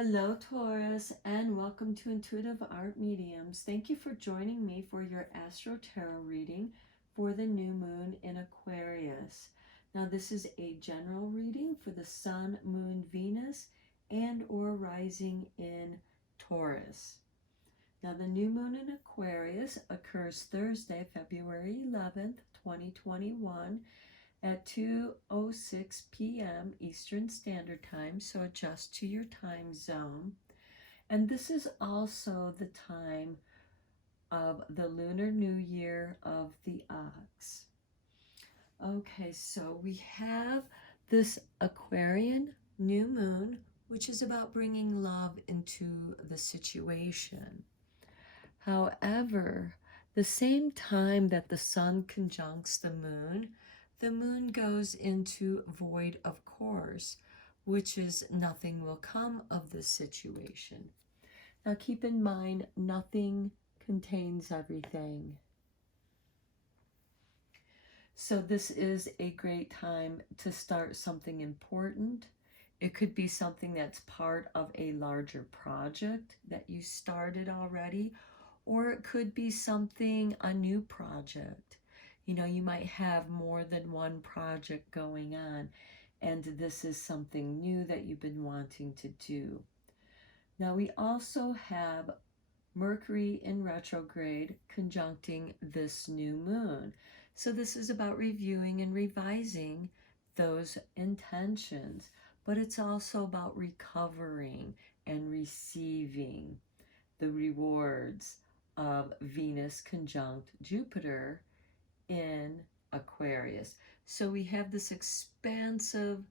Hello, Taurus, and welcome to Intuitive Art Mediums. Thank you for joining me for your Astro Tarot reading for the new moon in Aquarius. Now, this is a general reading for the Sun, Moon, Venus, and or rising in Taurus. Now, the new moon in Aquarius occurs Thursday, February 11th, 2021 at 2:06 p.m. Eastern Standard Time, so adjust to your time zone. And this is also the time of the Lunar New Year of the Ox. Okay, so we have this Aquarian new moon, which is about bringing love into the situation. However, the same time that the sun conjuncts the moon goes into void of course, which is nothing will come of this situation. Now keep in mind, nothing contains everything. So this is a great time to start something important. It could be something that's part of a larger project that you started already, or it could be something, a new project. You know, you might have more than one project going on, and this is something new that you've been wanting to do. Now, we also have Mercury in retrograde conjuncting this new moon. So this is about reviewing and revising those intentions, but it's also about recovering and receiving the rewards of Venus conjunct Jupiter in Aquarius. So we have this expansive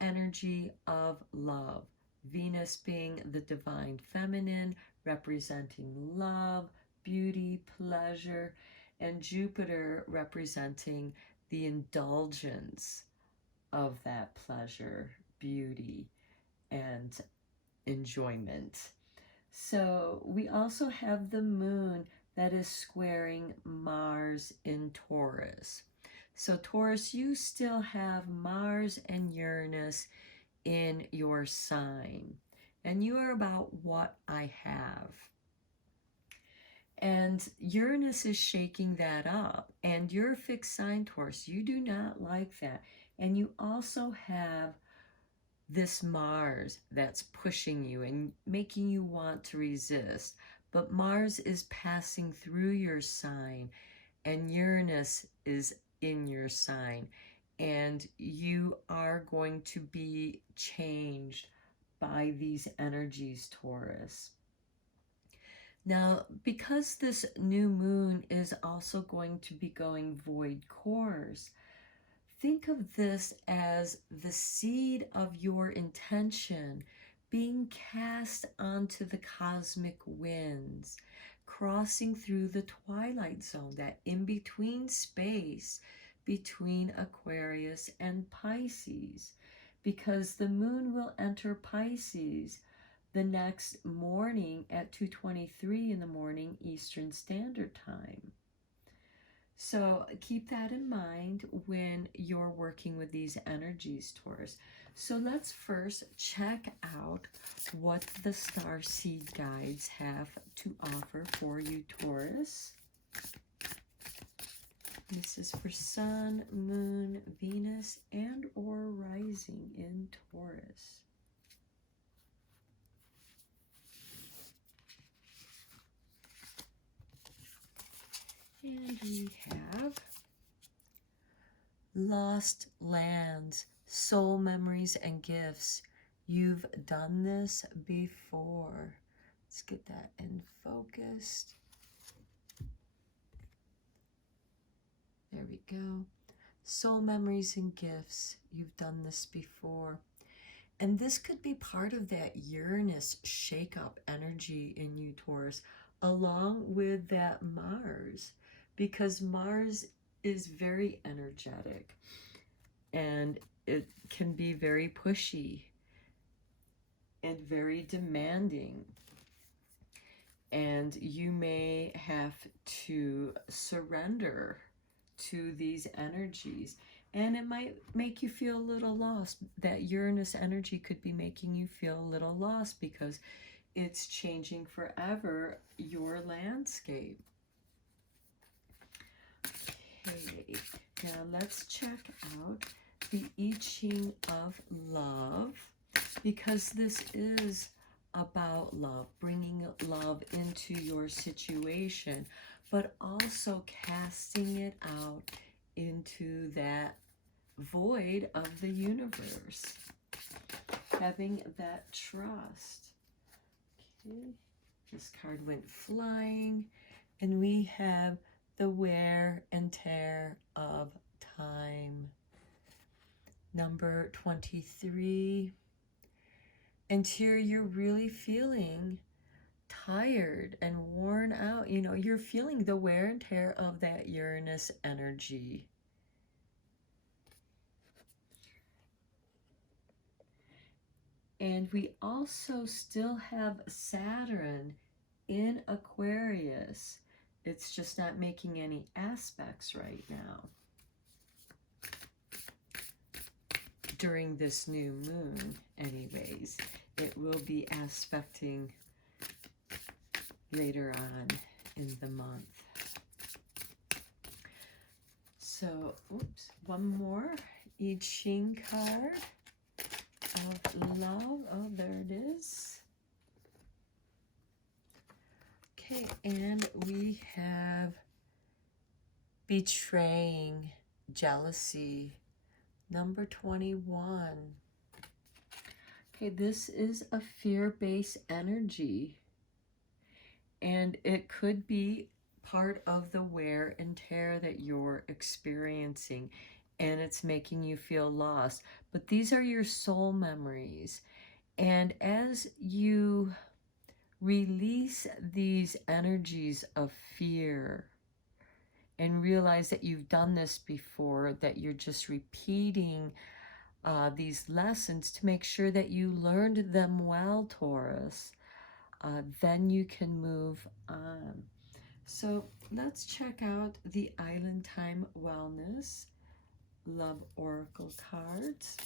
energy of love. Venus being the divine feminine, representing love, beauty, pleasure, and Jupiter representing the indulgence of that pleasure, beauty, and enjoyment. So we also have the moon that is squaring Mars in Taurus. So Taurus, you still have Mars and Uranus in your sign, and you are about what I have. And Uranus is shaking that up, and you're a fixed sign, Taurus. You do not like that. And you also have this Mars that's pushing you and making you want to resist. But Mars is passing through your sign, and Uranus is in your sign, and you are going to be changed by these energies, Taurus. Now, because this new moon is also going to be going void course, think of this as the seed of your intention being cast onto the cosmic winds, crossing through the twilight zone, that in-between space between Aquarius and Pisces, because the moon will enter Pisces the next morning at 2:23 in the morning Eastern Standard Time. So keep that in mind when you're working with these energies, Taurus. So let's first check out what the star seed guides have to offer for you, Taurus. This is for Sun, Moon, Venus, and or rising in Taurus. And we have lost lands, soul memories, and gifts. You've done this before. Let's get that in focused. There we go. Soul memories and gifts. You've done this before. And this could be part of that Uranus shake-up energy in you, Taurus, along with that Mars, because Mars is very energetic and it can be very pushy and very demanding. And you may have to surrender to these energies. And it might make you feel a little lost. That Uranus energy could be making you feel a little lost because it's changing forever your landscape. Okay, now let's check out the I Ching of love, because this is about love, bringing love into your situation, but also casting it out into that void of the universe, having that trust. Okay, this card went flying, and we have the wear and tear of time. Number 23. And here you're really feeling tired and worn out. You know, you're feeling the wear and tear of that Uranus energy. And we also still have Saturn in Aquarius. It's just not making any aspects right now. During this new moon, anyways, it will be aspecting later on in the month. So, oops, one more I Ching card of love. Oh, there it is. Okay, and we have betraying, jealousy, number 21. Okay, this is a fear-based energy, and it could be part of the wear and tear that you're experiencing, and it's making you feel lost. But these are your soul memories, and as you release these energies of fear and realize that you've done this before, that you're just repeating these lessons to make sure that you learned them well, Taurus, then you can move on. So let's check out the Island Time Wellness Love Oracle cards.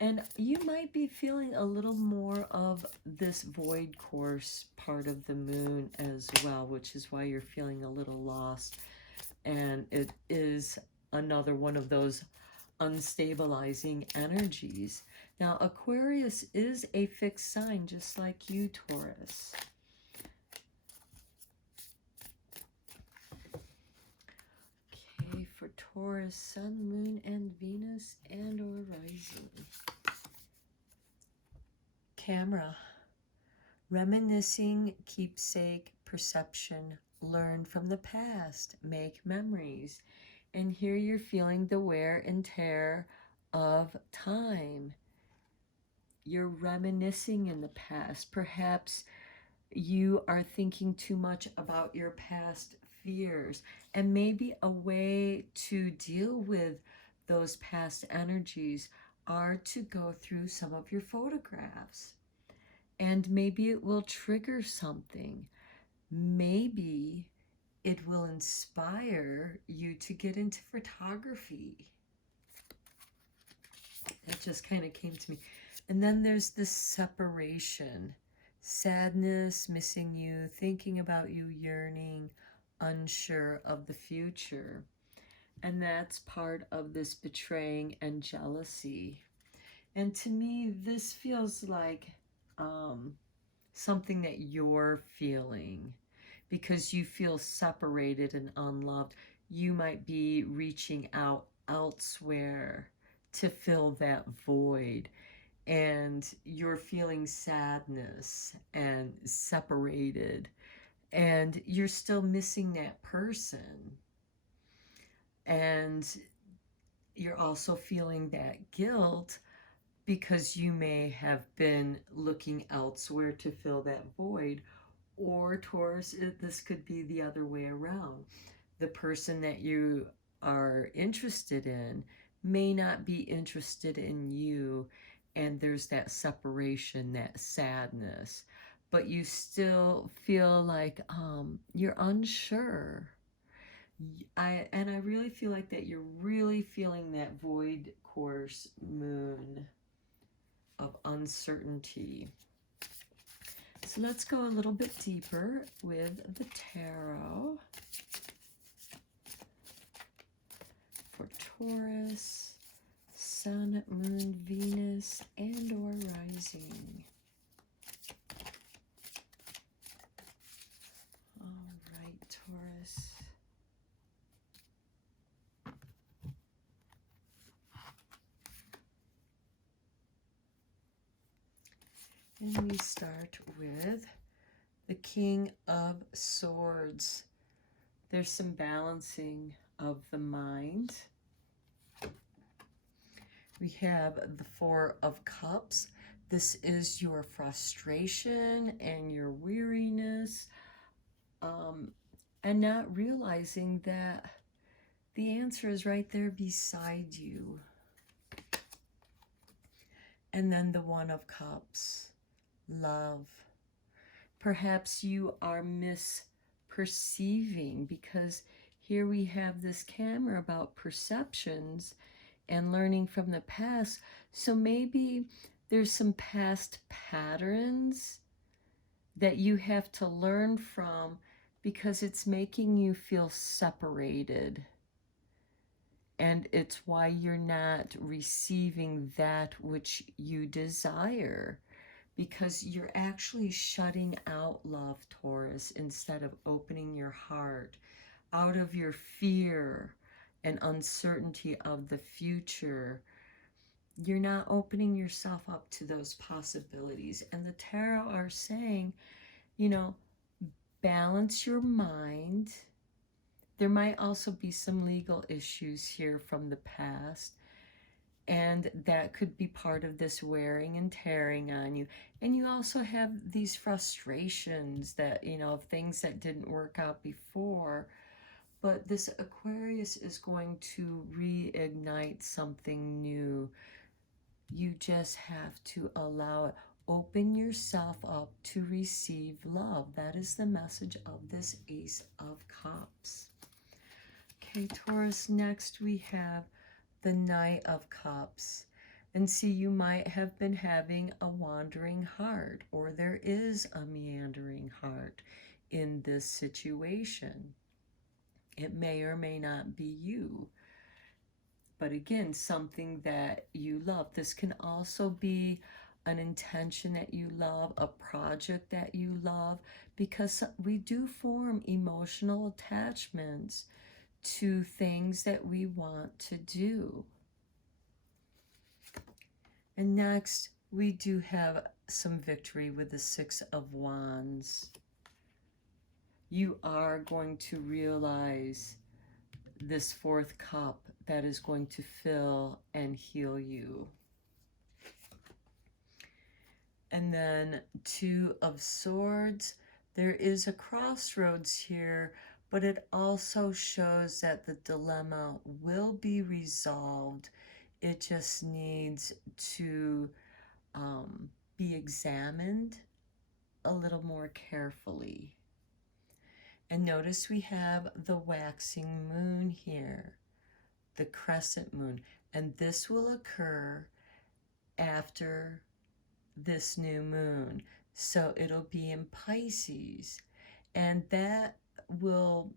And you might be feeling a little more of this void course part of the moon as well, which is why you're feeling a little lost. And it is another one of those unstabilizing energies. Now, Aquarius is a fixed sign, just like you, Taurus. Okay, for Taurus, Sun, Moon, and Venus, and or rising. Camera. Reminiscing, keepsake, perception, learn from the past, make memories. And here you're feeling the wear and tear of time. You're reminiscing in the past. Perhaps you are thinking too much about your past fears. And maybe a way to deal with those past energies are to go through some of your photographs. And maybe it will trigger something. Maybe it will inspire you to get into photography. That just kind of came to me. And then there's this separation. Sadness, missing you, thinking about you, yearning, unsure of the future. And that's part of this betraying and jealousy. And to me, this feels like something that you're feeling because you feel separated and unloved. You might be reaching out elsewhere to fill that void, and you're feeling sadness and separated, and you're still missing that person, and you're also feeling that guilt because you may have been looking elsewhere to fill that void. Or Taurus, this could be the other way around. The person that you are interested in may not be interested in you, and there's that separation, that sadness. but you still feel like you're unsure. And I really feel like that you're really feeling that void course moon of uncertainty. So let's go a little bit deeper with the tarot for Taurus, Sun, Moon, Venus, and or rising. All right, Taurus. And we start with the King of Swords. There's some balancing of the mind. We have the Four of Cups. This is your frustration and your weariness, and not realizing that the answer is right there beside you. And then the One of Cups, love. Perhaps you are misperceiving, because here we have this camera about perceptions and learning from the past. So maybe there's some past patterns that you have to learn from, because it's making you feel separated. And it's why you're not receiving that which you desire, because you're actually shutting out love, Taurus, instead of opening your heart out of your fear and uncertainty of the future. You're not opening yourself up to those possibilities. And the tarot are saying, you know, balance your mind. There might also be some legal issues here from the past, and that could be part of this wearing and tearing on you. And you also have these frustrations that, you know, of things that didn't work out before. But this Aquarius is going to reignite something new. You just have to allow it. Open yourself up to receive love. That is the message of this Ace of Cups. Okay, Taurus, next we have the Knight of Cups. And see, you might have been having a wandering heart, or there is a meandering heart in this situation. It may or may not be you. But again, something that you love. This can also be an intention that you love, a project that you love, because we do form emotional attachments to things that we want to do. And next, we do have some victory with the Six of Wands. You are going to realize this fourth cup that is going to fill and heal you. And then Two of Swords. There is a crossroads here, but it also shows that the dilemma will be resolved. It just needs to be examined a little more carefully. And notice we have the waxing moon here, the crescent moon, and this will occur after this new moon. So it'll be in Pisces, and that will,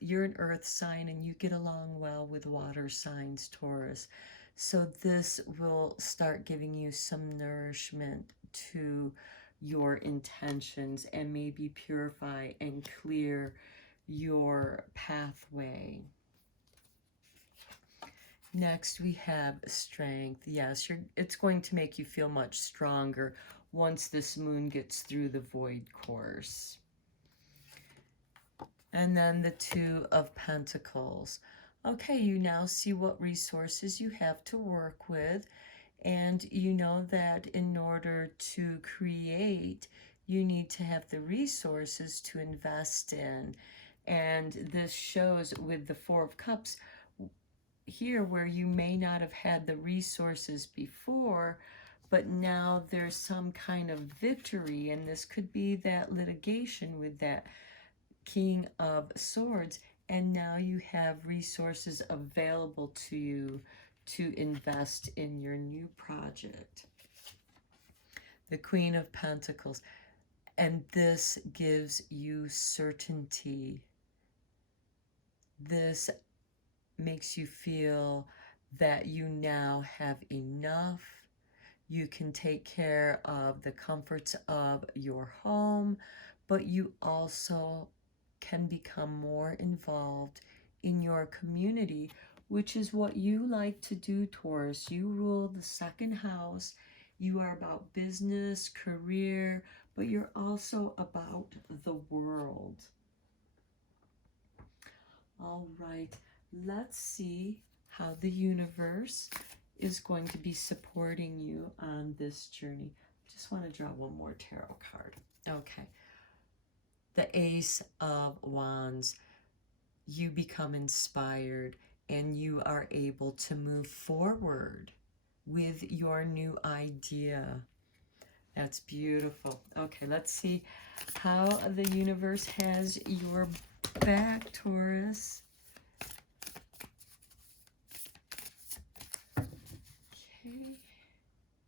you're an earth sign and you get along well with water signs, Taurus. So this will start giving you some nourishment to your intentions and maybe purify and clear your pathway. Next, we have strength. Yes, it's going to make you feel much stronger once this moon gets through the void course. And then the Two of Pentacles. Okay, you now see what resources you have to work with, and you know that in order to create, you need to have the resources to invest in. And this shows with the Four of Cups here, where you may not have had the resources before, but now there's some kind of victory, and this could be that litigation with that King of Swords, and now you have resources available to you to invest in your new project. The Queen of Pentacles, and this gives you certainty. This makes you feel that you now have enough. You can take care of the comforts of your home, but you also can become more involved in your community, which is what you like to do, Taurus. You rule the second house. You are about business, career, but you're also about the world. All right, let's see how the universe is going to be supporting you on this journey. Just want to draw one more tarot card. Okay. The Ace of Wands. You become inspired and you are able to move forward with your new idea. That's beautiful. Okay, let's see how the universe has your back, Taurus. Okay.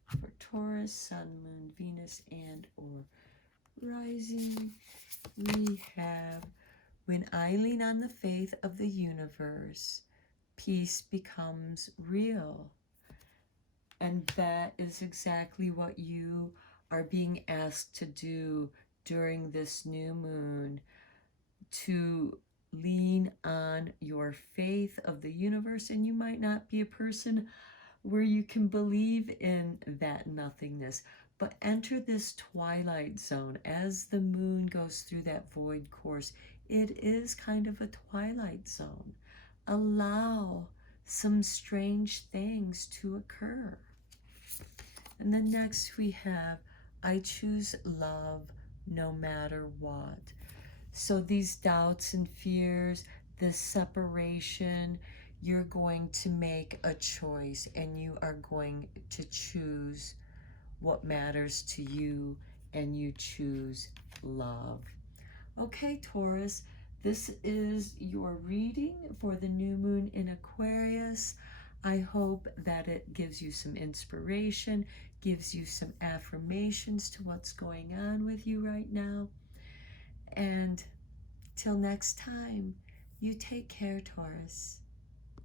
For Taurus, Sun, Moon, Venus, and or Rising, we have, when I lean on the faith of the universe, peace becomes real. And that is exactly what you are being asked to do during this new moon, to lean on your faith of the universe. And you might not be a person where you can believe in that nothingness, but enter this twilight zone as the moon goes through that void course. It is kind of a twilight zone. Allow some strange things to occur. And then next we have, I choose love no matter what. So these doubts and fears, this separation, you're going to make a choice and you are going to choose what matters to you, and you choose love. Okay, Taurus, this is your reading for the new moon in Aquarius. I hope that it gives you some inspiration, gives you some affirmations to what's going on with you right now. And till next time, you take care, Taurus.